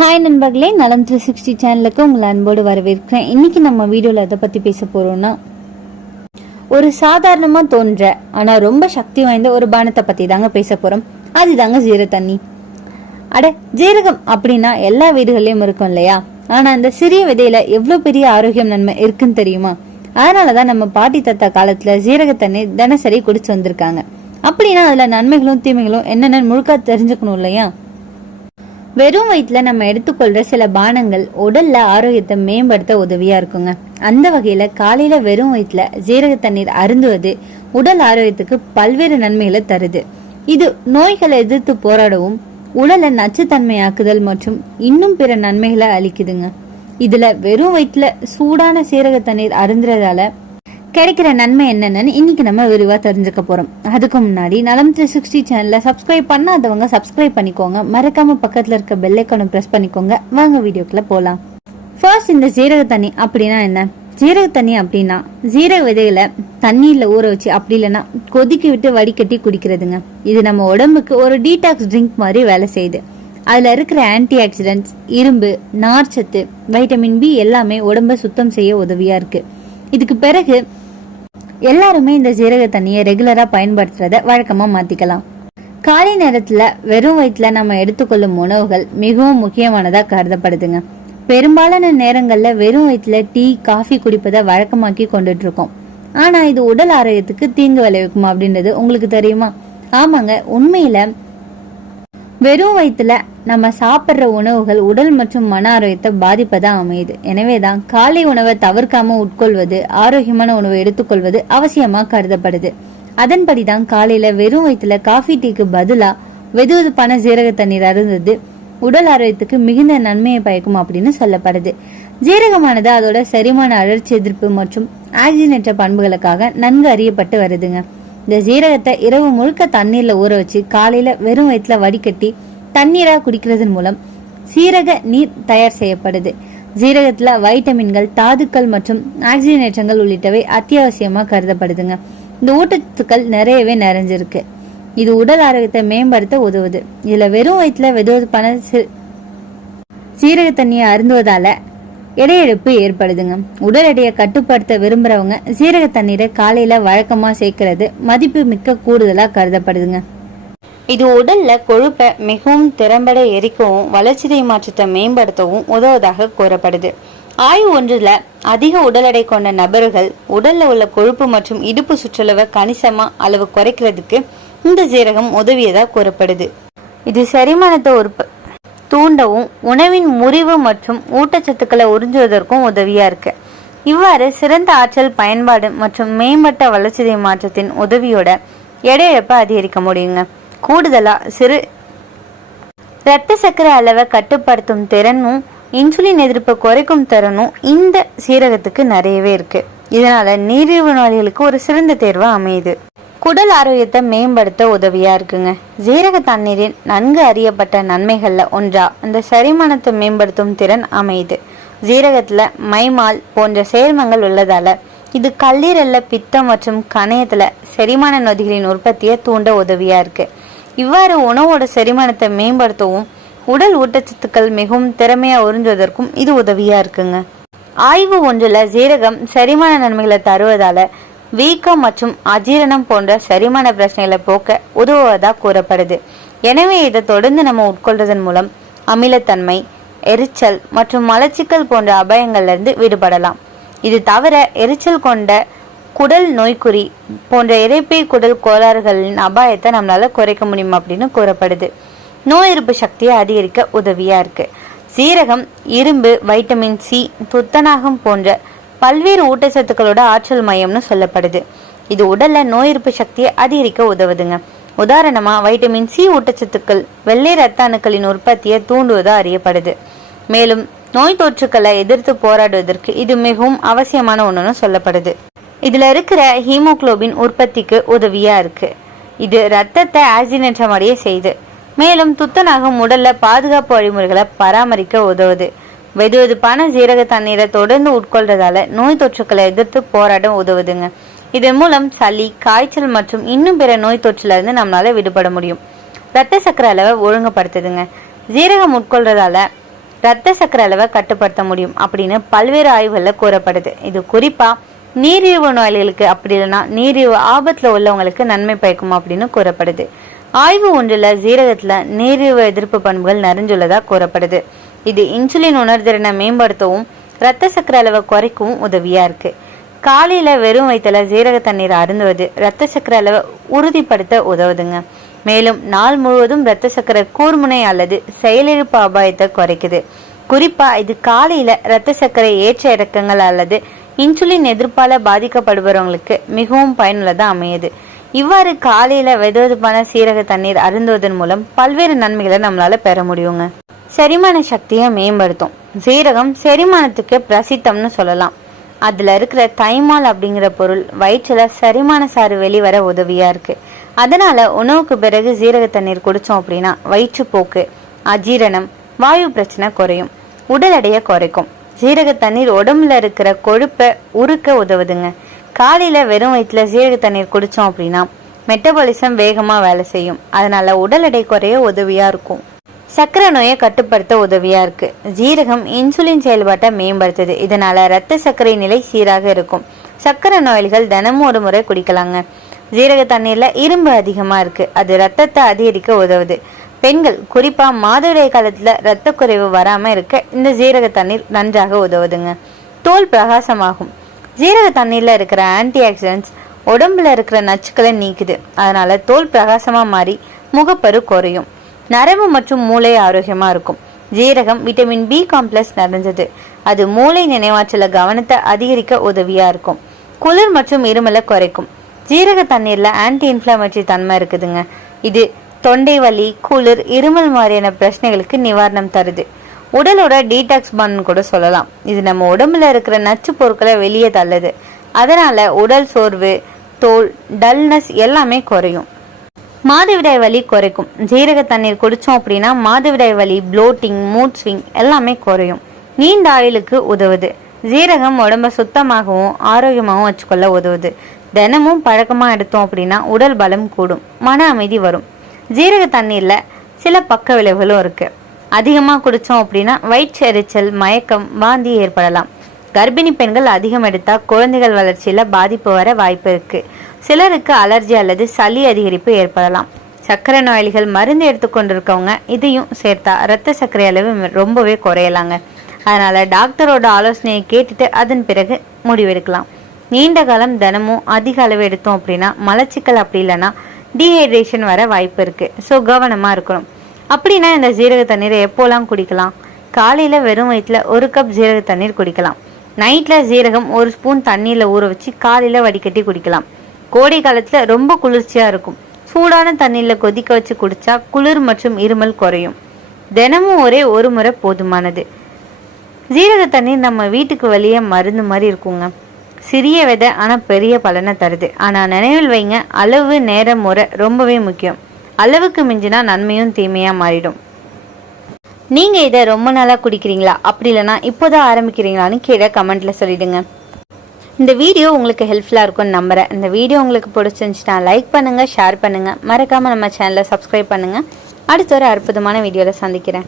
Hi நண்பர்களே, நலம் 360 சேனலுக்கு உங்களை அன்போடு வரவேற்கிறேன். இன்னைக்கு நம்ம வீடியோவில் எதை பற்றி பேச போகிறோம்னா, ஒரு சாதாரணமாக தோன்ற ஆனால் ரொம்ப சக்தி வாய்ந்த ஒரு பானத்தை பற்றி தாங்க பேச போகிறோம். அதுதாங்க ஜீரக தண்ணி. ஜீரகம் அப்படின்னா எல்லா வீடுகள்லையும் இருக்கும் இல்லையா? ஆனால் அந்த சிறிய விதையில எவ்வளோ பெரிய ஆரோக்கியம் நன்மை இருக்குன்னு தெரியுமா? அதனால தான் நம்ம பாட்டி தாத்தா காலத்தில் ஜீரக தண்ணி தினசரி குடிச்சு வந்திருக்காங்க. அப்படின்னா அதில் நன்மைகளும் தீமைகளும் என்னென்னு முழுக்க தெரிஞ்சுக்கணும் இல்லையா? வெறும் வயிற்றுல நம்ம எடுத்துக்கொள்ற சில பானங்கள் உடல்ல ஆரோக்கியத்தை மேம்படுத்த உதவியா இருக்குங்க. அந்த வகையில காலையில வெறும் வயிற்றுல ஜீரக தண்ணீர் அருந்துவது உடல் ஆரோக்கியத்துக்கு பல்வேறு நன்மைகளை தருது. இது நோய்களை எதிர்த்து போராடவும் உடலை நச்சுத்தன்மையாக்குதல் மற்றும் இன்னும் பிற நன்மைகளை அளிக்குதுங்க. இதுல வெறும் வயிற்றுல சூடான சீரக தண்ணீர் அருந்துறதால கிடைக்கிற நன்மை என்னன்னு இன்னைக்கு நம்ம விரிவா தெரிஞ்சுக்க போறோம். அதுக்கு முன்னாடி நலம் 360 சேனல்ல சப்ஸ்கிரைப் பண்ணாதவங்க சப்ஸ்கிரைப் பண்ணிக்கோங்க. மறக்காம பக்கத்துல இருக்க பெல் ஐகானை பிரஸ் பண்ணிக்கோங்க. வாங்க வீடியோக்குள்ள போலாம். ஃபர்ஸ்ட், இந்த ஜீரக தண்ணி அப்படின்னா என்ன? ஜீரக தண்ணி அப்படின்னா ஜீரக விதைகளை தண்ணீர்ல ஊற வச்சு அப்படி இல்லைன்னா கொதிக்க விட்டு வடிகட்டி குடிக்கிறதுங்க. இது நம்ம உடம்புக்கு ஒரு டீடாக்ஸ் ட்ரிங்க் மாதிரி வேலை செய்யுது. அதுல இருக்கிற ஆன்டி ஆக்சிடென்ட்ஸ், இரும்பு, நார்ச்சத்து, வைட்டமின் பி எல்லாமே உடம்பை சுத்தம் செய்ய உதவியா இருக்கு. இதுக்கு பிறகு எல்லாருமே இந்த ஜீரக தண்ணியை ரெகுலரா பயன்படுத்துறத வழக்கமா மாத்திக்கலாம். காலை நேரத்துல வெறும் வயிற்றுல நம்ம எடுத்துக்கொள்ளும் உணவுகள் மிகவும் முக்கியமானதா கருதப்படுதுங்க. பெரும்பாலான நேரங்கள்ல வெறும் வயிற்றுல டீ, காஃபி குடிப்பதை வழக்கமாக்கி கொண்டுட்டு இருக்கோம். ஆனா இது உடல் ஆரோக்கியத்துக்கு தீங்கு விளைவிக்குமா அப்படின்றது உங்களுக்கு தெரியுமா? ஆமாங்க, உண்மையில வெறும் வயிற்றுல நம்ம சாப்பிட்ற உணவுகள் உடல் மற்றும் மன ஆரோக்கியத்தை பாதிப்பதா அமையுது. எனவேதான் காலை உணவை தவிர்க்காம உட்கொள்வது, ஆரோக்கியமான உணவை எடுத்துக்கொள்வது அவசியமா கருதப்படுது. அதன்படிதான் காலையில வெறும் வயிற்றுல காஃபி, டீக்கு பதிலா வெதுவெதுப்பான ஜீரக தண்ணீர் அருந்தது உடல் ஆரோக்கியத்துக்கு மிகுந்த நன்மையை பயக்கும் அப்படின்னு சொல்லப்படுது. ஜீரகமானது அதோட செரிமான, அழற்சி எதிர்ப்பு மற்றும் ஆக்சிஜனேற்ற பண்புகளுக்காக நன்கு அறியப்பட்டு வருதுங்க. இந்த ஜீரகத்தை இரவு முழுக்க தண்ணீர்ல ஊற வச்சு காலையில வெறும் வயிற்றுல வடிகட்டி தண்ணீரா குடிக்கிறதன் மூலம் சீரக நீர் தயார் செய்யப்படுது. ஜீரகத்துல வைட்டமின்கள், தாதுக்கள் மற்றும் ஆக்சிஜனேற்றங்கள் உள்ளிட்டவை அத்தியாவசியமா கருதப்படுதுங்க. இந்த ஊட்டச்சத்துக்கள் நிறையவே நிறைஞ்சிருக்கு. இது உடல் ஆரோக்கியத்தை மேம்படுத்த உதவுது. இதுல வெறும் வயிற்றுல வெதுவெதுப்பான சீரக தண்ணியை அருந்துவதால எடையெடுப்பு ஏற்படுதுங்க. உடல் எடையை கட்டுப்படுத்த விரும்புறவங்க சீரக தண்ணீரை காலையில வழக்கமா சேர்க்கிறது மதிப்பு மிக்க கூடுதலா கருதப்படுதுங்க. இது உடல்ல கொழுப்பை மிகவும் திறம்பட எரிக்கவும் வளர்ச்சிதை மாற்றத்தை மேம்படுத்தவும் உதவுவதாக கூறப்படுது. ஆய்வு ஒன்றுல அதிக உடல் எடை கொண்ட நபர்கள் உடல்ல உள்ள கொழுப்பு மற்றும் இடுப்பு சுற்றளவை கணிசமா அளவு குறைக்கிறதுக்கு இந்த ஜீரகம் உதவியதா கூறப்படுது. இது செரிமானத்தை தூண்டவும் உணவின் முறிவு மற்றும் ஊட்டச்சத்துக்களை உறிஞ்சுவதற்கும் உதவியா இருக்கு. இவ்வாறு சிறந்த ஆற்றல் பயன்பாடு மற்றும் மேம்பட்ட வளர்ச்சிதை மாற்றத்தின் உதவியோட எடையிழப்பை அதிகரிக்க முடியுங்க. கூடுதலா இரத்த சர்க்கரை அளவை கட்டுப்படுத்தும் திறனும் இன்சுலின் எதிர்ப்பை குறைக்கும் திறனும் இந்த சீரகத்துக்கு நிறையவே இருக்கு. இதனால நீரிழிவு நோயாளிகளுக்கு ஒரு சிறந்த தேர்வா அமையுது. குடல் ஆரோக்கியத்தை மேம்படுத்த உதவியா இருக்குங்க. ஜீரக தண்ணீரின் நன்கு அறியப்பட்ட நன்மைகள்ல ஒன்றா இந்த செரிமானத்தை மேம்படுத்தும் திறன் அமையுது. ஜீரகத்துல மைமால் போன்ற சேர்மங்கள் உள்ளதால இது கல்லீரல்ல பித்தம் மற்றும் கணையத்துல செரிமான நொதிகளின் உற்பத்தியை தூண்ட உதவியா இருக்கு. இவ்வாறு உணவோட செரிமானத்தை மேம்படுத்தவும் உடல் ஊட்டச்சத்துக்கள் மிகவும் திறமையா உறிஞ்சுவதற்கும் இது உதவியா இருக்குங்க. ஆய்வு ஒன்றுல ஜீரகம் செரிமான நன்மைகளை தருவதால வீக்கம் மற்றும் அஜீரணம் போன்ற செரிமான பிரச்சனைகளை போக்க உதவுவதா கூறப்படுது. எனவே இதை தொடர்ந்து நம்ம உட்கொள்றதன் மூலம் அமிலத்தன்மை, எரிச்சல் மற்றும் மலச்சிக்கல் போன்ற அபாயங்கள்ல இருந்து விடுபடலாம். இது தவிர எரிச்சல் கொண்ட குடல் நோய்க்குறி போன்ற இரைப்பை குடல் கோளாறுகளின் அபாயத்தை நம்மளால குறைக்க முடியும் அப்படின்னு கூறப்படுது. நோய் எதிர்ப்பு சக்தியை அதிகரிக்க உதவியா இருக்கு. சீரகம் இரும்பு, வைட்டமின் சி, துத்தநாகம் போன்ற பல்வேறு ஊட்டச்சத்துக்களோட ஆற்றல் மையம்னு சொல்லப்படுது. இது உடல்ல நோய் எதிர்ப்பு சக்தியை அதிகரிக்க உதவுதுங்க. உதாரணமா வைட்டமின் சி ஊட்டச்சத்துக்கள் வெள்ளை ரத்த அணுக்களின் உற்பத்தியை தூண்டுவதா அறியப்படுது. மேலும் நோய் தொற்றுக்களை எதிர்த்து போராடுவதற்கு இது மிகவும் அவசியமான ஒண்ணுன்னு சொல்லப்படுது. இதுல இருக்கிற ஹீமோகுளோபின் உற்பத்திக்கு உதவியா இருக்கு. இது ரத்தத்தை ஆக்சிஜனேற்றம் அடைய செய்யுது. மேலும் துத்தநாகம் உடல்ல பாதுகாப்பு வழிமுறைகளை பராமரிக்க உதவுது. வெதுவெதுப்பான ஜீரக தண்ணீரை தொடர்ந்து உட்கொள்றதால நோய் தொற்றுக்களை எதிர்த்து போராட உதவுதுங்க. இதன் மூலம் சளி, காய்ச்சல் மற்றும் இன்னும் பிற நோய் தொற்றுல இருந்து நம்மளால விடுபட முடியும். இரத்த சர்க்கரை அளவை ஒழுங்குபடுத்துதுங்க. ஜீரகம் உட்கொள்றதால இரத்த சக்கரை அளவை கட்டுப்படுத்த முடியும் அப்படின்னு பல்வேறு ஆய்வுகளில் கூறப்படுது. இது குறிப்பா நீரிழிவு நோயாளிகளுக்கு அப்படி இல்லைன்னா நீரிழிவு ஆபத்துல உள்ளவங்களுக்கு நன்மை பயக்கும் அப்படின்னு கூறப்படுது. ஆய்வு ஒன்றுல ஜீரகத்துல நீரிழிவு எதிர்ப்பு பண்புகள் நிறைஞ்சுள்ளதா கூறப்படுது. இது இன்சுலின் உணர்திறனை மேம்படுத்தவும் இரத்த சக்கரை அளவை குறைக்கவும் உதவியா இருக்கு. காலையில வெறும் வயிற்றுல ஜீரக தண்ணீர் அருந்துவது இரத்த சக்கரை அளவை உறுதிப்படுத்த உதவுதுங்க. மேலும் நாள் முழுவதும் இரத்த சக்கரை கூர்முனை அல்லது செயலிழப்பு அபாயத்தை குறைக்குது. குறிப்பா இது காலையில இரத்த சக்கரை ஏற்ற இறக்கங்கள் அல்லது இன்சுலின் எதிர்ப்பால பாதிக்கப்படுபவர்களுக்கு மிகவும் பயனுள்ளதா அமையுது. இவ்வாறு காலையில வெதுவெதுப்பான சீரக தண்ணீர் அருந்துவதன் மூலம் பல்வேறு நன்மைகளை நம்மளால பெற முடியுங்க. செரிமான சக்தியை மேம்படுத்தும். சீரகம் செரிமானத்துக்கு பிரசித்தம்னு சொல்லலாம். அதுல இருக்கிற தைமால் அப்படிங்கிற பொருள் வயிற்றுல செரிமான சாறு வெளிவர உதவியா இருக்கு. அதனால உணவுக்கு பிறகு ஜீரக தண்ணீர் குடிச்சோம் அப்படின்னா வயிற்றுப்போக்கு, அஜீரணம், வாயு பிரச்சனை குறையும், உடல் எடையை குறைக்கும். ஜீரக தண்ணீர் உடம்புல இருக்கிற கொழுப்பை உருக்க உதவுதுங்க. காலையில வெறும் வயிற்றுல ஜீரக தண்ணீர் குடிச்சோம் அப்படின்னா மெட்டபாலிசம் வேகமா வேலை செய்யும். அதனால உடல் எடை குறைய உதவியா இருக்கும். சக்கரை நோயை கட்டுப்படுத்த உதவியா இருக்கு. ஜீரகம் இன்சுலின் செயல்பாட்டை மேம்படுத்துது. இதனால ரத்த சர்க்கரை நிலை சீராக இருக்கும். சக்கரை நோயாளிகள் தினமும் ஒரு முறை குடிக்கலாங்க. ஜீரக தண்ணீர்ல இரும்பு அதிகமா இருக்கு. அது ரத்தத்தை அதிகரிக்க உதவுது. பெண்கள் குறிப்பா மாதவிடாய் காலத்துல ரத்த குறைவு வராம இருக்க இந்த ஜீரக தண்ணீர் நன்றாக உதவுதுங்க. தோல் பிரகாசமாகும். ஜீரக தண்ணீர்ல இருக்கிற ஆன்டி ஆக்சிடென்ட்ஸ் உடம்புல இருக்கிற நச்சுக்களை நீக்குது. அதனால தோல் பிரகாசமா மாறி முகப்பரு குறையும். நரம்பு மற்றும் மூளை ஆரோக்கியமா இருக்கும். ஜீரகம் விட்டமின் பி காம்ப்ளெக்ஸ் நிறைஞ்சது. அது மூளை நினைவாற்றல கவனத்தை அதிகரிக்க உதவியா இருக்கும். குளிர் மற்றும் இருமலை குறைக்கும். ஜீரக தண்ணீர்ல ஆன்டி இன்ஃபிளமேட்டரி தன்மை இருக்குதுங்க. இது தொண்டை வலி, குளிர், இருமல் மாதிரியான பிரச்சனைகளுக்கு நிவாரணம் தருது. உடலோட டீடாக்ஸ் பண்ணு கூட சொல்லலாம். இது நம்ம உடம்புல இருக்கிற நச்சு பொருட்களை வெளியே தள்ளுது. அதனால உடல் சோர்வு, தோல் டல்னஸ் எல்லாமே குறையும். மாதவிடாய் வலி குறைக்கும். ஜீரக தண்ணீர் குடிச்சோம் அப்படின்னா மாதவிடாய் வலி, ப்ளோட்டிங், மூட் ஸ்விங் எல்லாமே குறையும். நீண்ட ஆயுளுக்கு உதவுது. ஜீரகம் உடம்ப சுத்தமாகவும் ஆரோக்கியமாகவும் வச்சுக்கொள்ள உதவுது. தினமும் பழக்கமா எடுத்தோம் அப்படின்னா உடல் பலம் கூடும், மன அமைதி வரும். ஜீரக தண்ணீர்ல சில பக்க விளைவுகளும் இருக்கு. அதிகமா குடிச்சோம் அப்படின்னா வயிற்றெரிச்சல், மயக்கம், வாந்தி ஏற்படலாம். கர்ப்பிணி பெண்கள் அதிகம் எடுத்தா குழந்தைகள் வளர்ச்சியில பாதிப்பு வர வாய்ப்பு இருக்கு. சிலருக்கு அலர்ஜி அல்லது சளி அதிகரிப்பு ஏற்படலாம். சர்க்கரை நோயாளிகள் மருந்து எடுத்துக்கொண்டிருக்கவங்க இதையும் சேர்த்தா இரத்த சர்க்கரை அளவு ரொம்பவே குறையலாங்க. அதனால டாக்டரோட ஆலோசனையை கேட்டுட்டு அதன் பிறகு முடிவெடுக்கலாம். நீண்ட காலம் தினமும் அதிக அளவு எடுத்தோம் அப்படின்னா மலச்சிக்கல், அப்படி இல்லைன்னா டீஹைட்ரேஷன் வர வாய்ப்பு இருக்கு. ஸோ கவனமா இருக்கணும். அப்படின்னா இந்த ஜீரக தண்ணீரை எப்போலாம் குடிக்கலாம்? காலையில வெறும் வயிற்றுல 1 கப் ஜீரக தண்ணீர் குடிக்கலாம். நைட்ல ஜீரகம் 1 ஸ்பூன் தண்ணீர்ல ஊற வச்சு காலையில வடிகட்டி குடிக்கலாம். கோடை காலத்துல ரொம்ப குளிர்ச்சியா இருக்கும். சூடான தண்ணீர்ல கொதிக்க வச்சு குடிச்சா குளிர் மற்றும் இருமல் குறையும். தினமும் ஒரே ஒரு முறை போதுமானது. ஜீரக தண்ணீர் நம்ம வீட்டுக்கு வெளியே மருந்து மாதிரி இருக்குங்க. சிறிய விதை ஆனா பெரிய பலனை தருது. ஆனா நினைவில் வைங்க, அளவு, நேரம், முறை ரொம்பவே முக்கியம். அளவுக்கு மிஞ்சினா நன்மையும் தீமையா மாறிடும். நீங்க இதை ரொம்ப நாளா குடிக்கிறீங்களா, அப்படி இல்லைன்னா இப்போதான் ஆரம்பிக்கிறீங்களான்னு கீழே கமெண்ட்ல சொல்லிடுங்க. இந்த வீடியோ உங்களுக்கு ஹெல்ப்ஃபுல்லா இருக்கும்னு நம்புறேன். இந்த வீடியோ உங்களுக்கு பிடிச்சிருந்துச்சுன்னா லைக் பண்ணுங்க, ஷேர் பண்ணுங்க, மறக்காம நம்ம சேனலை சப்ஸ்கிரைப் பண்ணுங்க. அடுத்த ஒரு அற்புதமான வீடியோல சந்திக்கிறேன்.